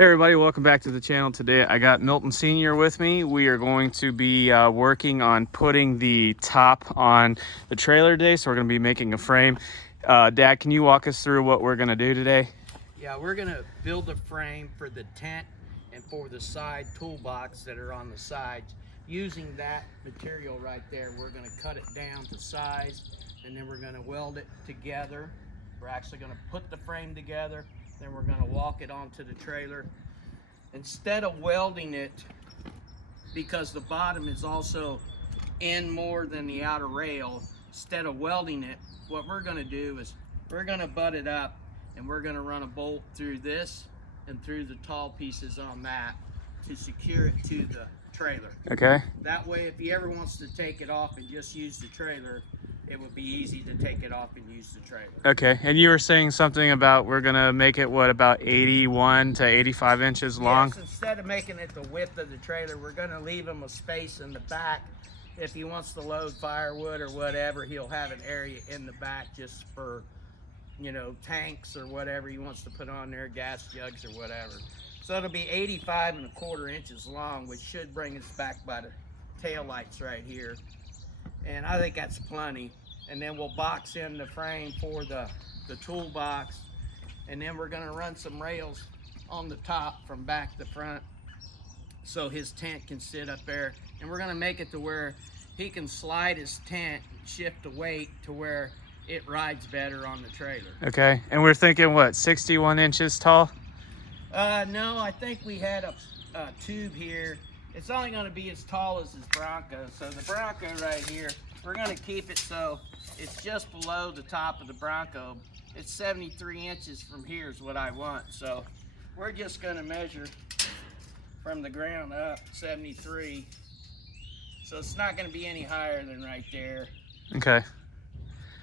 Hey everybody, welcome back to the channel. Today I got Milton Sr. with me. We are going to be working on putting the top on the trailer today, so we're going to be making a frame. Dad, can you walk us through what we're going to do today? Yeah, we're going to build a frame for the tent and for the side toolbox that are on the sides. Using that material right there, we're going to cut it down to size, and then we're going to weld it together. We're actually going to put the frame together, then we're going to walk it onto the trailer. Instead of welding it, because the bottom is also in more than the outer rail, instead of welding it, what we're going to do is we're going to butt it up, and we're going to run a bolt through this and through the tall pieces on that to secure it to the trailer. Okay. That way, if he ever wants to take it off and just use the trailer, it would be easy to take it off and use the trailer. Okay, and you were saying something about we're gonna make it, what, about 81 to 85 inches long? Yes, instead of making it the width of the trailer, we're gonna leave him a space in the back. If he wants to load firewood or whatever, he'll have an area in the back just for, you know, tanks or whatever he wants to put on there, gas jugs or whatever. So it'll be 85¼ inches long, which should bring us back by the tail lights right here. And I think that's plenty. And then we'll box in the frame for the toolbox. And then we're gonna run some rails on the top from back to front so his tent can sit up there. And we're gonna make it to where he can slide his tent, shift the weight to where it rides better on the trailer. Okay, and we're thinking what, 61 inches tall? No, I think we had a tube here. It's only going to be as tall as his Bronco. So the Bronco right here, we're going to keep it so it's just below the top of the Bronco. It's 73 inches from here is what I want. So we're just going to measure from the ground up 73. So it's not going to be any higher than right there. Okay.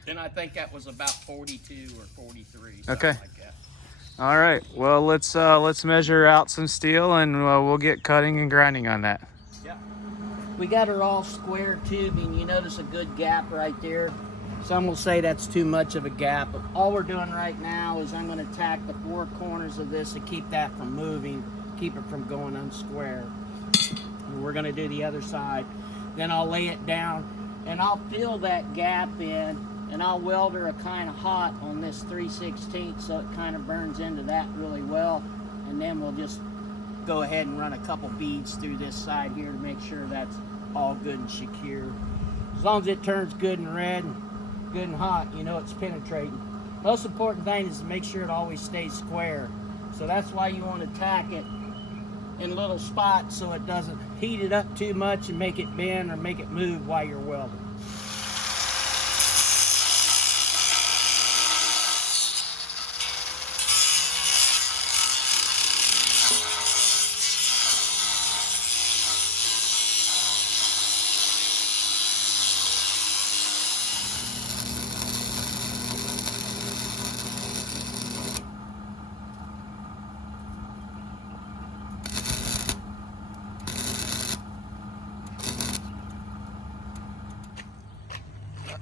And I think that was about 42 or 43. Okay. Like that. All right, well, let's measure out some steel, and we'll get cutting and grinding on that. Yeah. We got her all square tubing. You notice a good gap right there. Some will say that's too much of a gap, but all we're doing right now is I'm going to tack the 4 corners of this to keep that from moving, keep it from going unsquare. And we're going to do the other side. Then I'll lay it down, and I'll fill that gap in, and I'll weld her a kind of hot on this 3/16 so it kind of burns into that really well. And then we'll just go ahead and run a couple beads through this side here to make sure that's all good and secure. As long as it turns good and red and good and hot, you know it's penetrating. Most important thing is to make sure it always stays square. So that's why you want to tack it in little spots so it doesn't heat it up too much and make it bend or make it move while you're welding.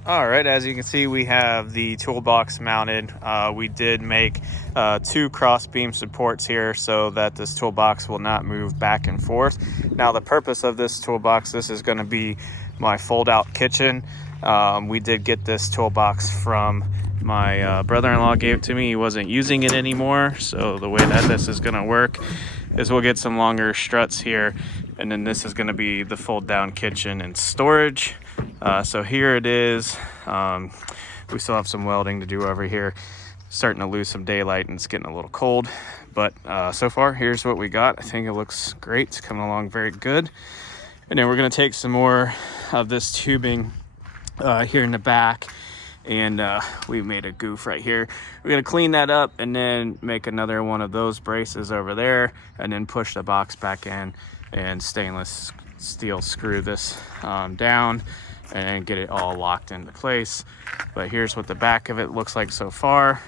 All right, as you can see, we have the toolbox mounted. We did make 2 cross beam supports here so that this toolbox will not move back and forth. Now, the purpose of this toolbox, this is going to be my fold-out kitchen. We did get this toolbox from my brother-in-law, gave it to me. He wasn't using it anymore, so the way that this is going to work is we'll get some longer struts here, and then this is going to be the fold-down kitchen and storage. So here it is. We still have some welding to do over here. Starting to lose some daylight and it's getting a little cold, but so far here's what we got. I think it looks great. It's coming along very good. And then we're going to take some more of this tubing here in the back, and we made a goof right here. We're going to clean that up and then make another one of those braces over there, and then push the box back in and stainless steel screw this down and get it all locked into place. But here's what the back of it looks like so far.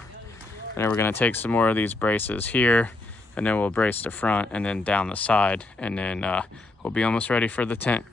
And then we're going to take some more of these braces here, and then we'll brace the front and then down the side, and then we'll be almost ready for the tent.